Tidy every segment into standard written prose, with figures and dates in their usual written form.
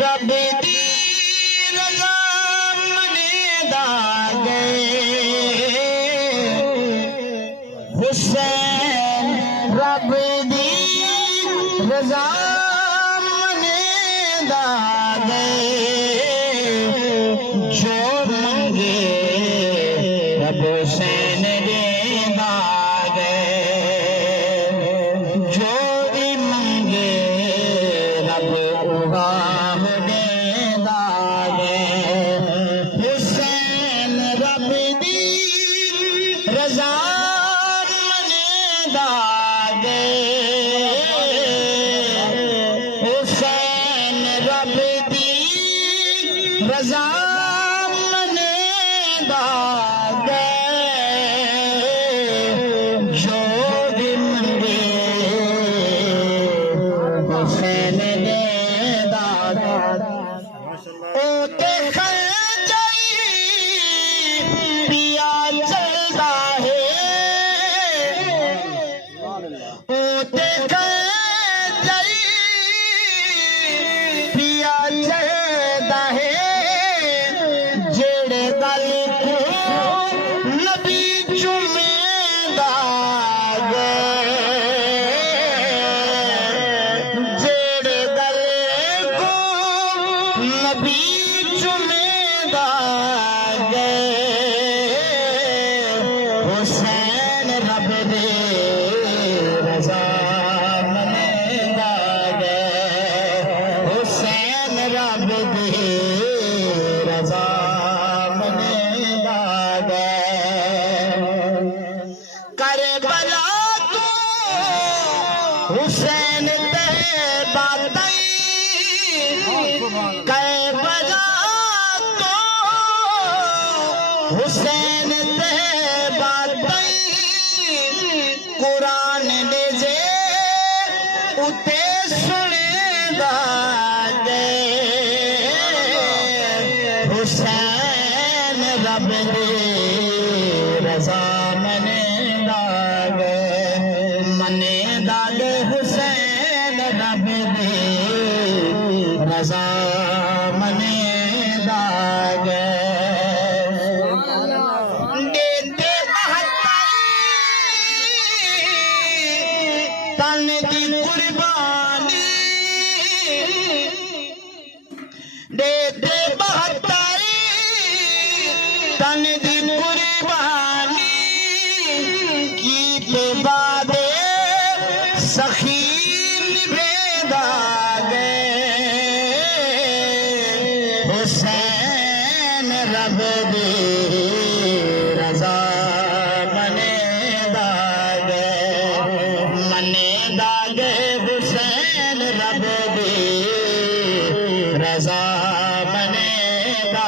रब दी रज़ा मनेदा गए हुसैन रब दी रज़ा मनेदा गए जो मंगे रब हुसैन देदा गए जो भी मंगे रब उगाह देदा गए हुसैन रब दी रज़ा मनेदा गए हुसैन रब दी रज़ा मनेदा गए जो भी मंगे हुसैन देदा ओ देखा जाई पिया चलदा है ओ देखा जाई पिया चलदा है जेड़े गल को नबी चुमेदा जेड़े गल को नबी चुमेदा हुसैन रब दे रज़ा मनेदा हुसैन रब दे रज़ा मनेदा करबला तो हुसैन ते बातई करबला तो हुसैन ते बातई कुरान दे जे उते सुनेदा हुसैन रब दे रज़ा मनेदा मनेदा हुसैन रब दे रज़ा मनेदा देते तन दी कुर्बानी देते तन दी कुर्बानी की ते बादे सखी निभेदा हुसैन रब दे रज़ा मनेदा मनेदा हुसैन रब दे रज़ा मनेदा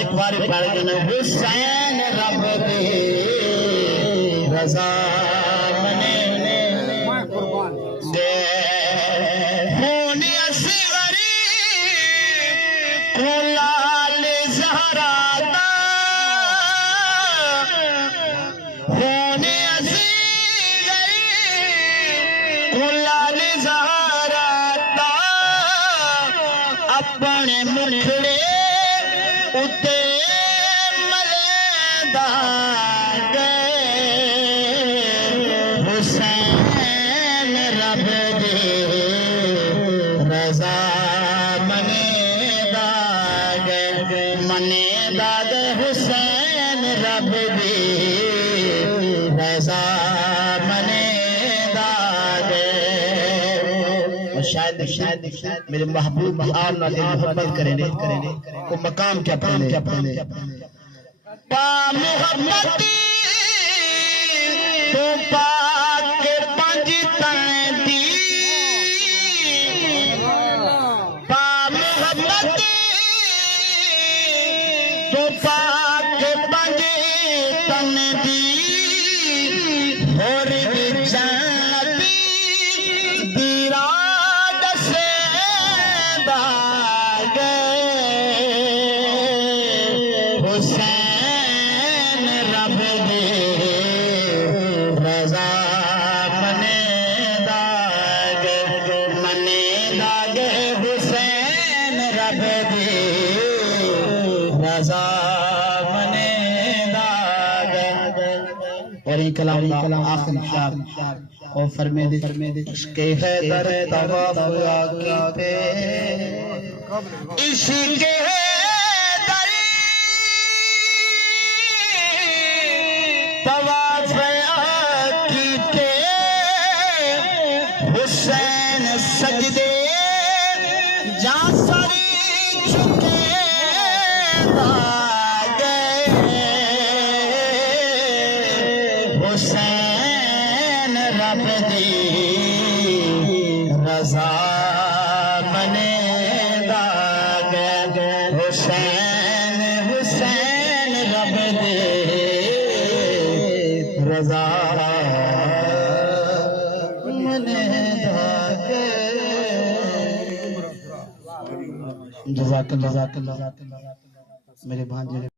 एक बार पढ़ देना हुसैन रब दे रज़ा मनेदा होने असगरी लाल ज़हरा दा होने असगरी लाल ज़हरा दा अपने मुखड़े उते मलेदा हुसैन रब दे रज़ा मनेदा मनेदा हुसैन रब दे रज़ा मनेदा शायद मेरे महबूब आप नाल मोहब्बत करेंगे वो मकाम क्या पहले पा मोहब्बत तो पाक पंज तन दी पा मोहब्बत तो पाक पंज तन दी और जन्नती दीरा दसेदा हुसैन रब दे रज़ा मनेदा हुसैन रब दी रजा मने दाग और ये कलाम आखिरी शार और फरमे दे इश्क़े हैदर तवाफ आकीते इश्क़े हैदर तवाफ आकीते हुसैन सजदे जा सरी चुके हुसैन रब दी रजा मने दाग हुसैन हुसैन रब दी रजा मने दाग जज़ाकल्लाह मेरे भांजे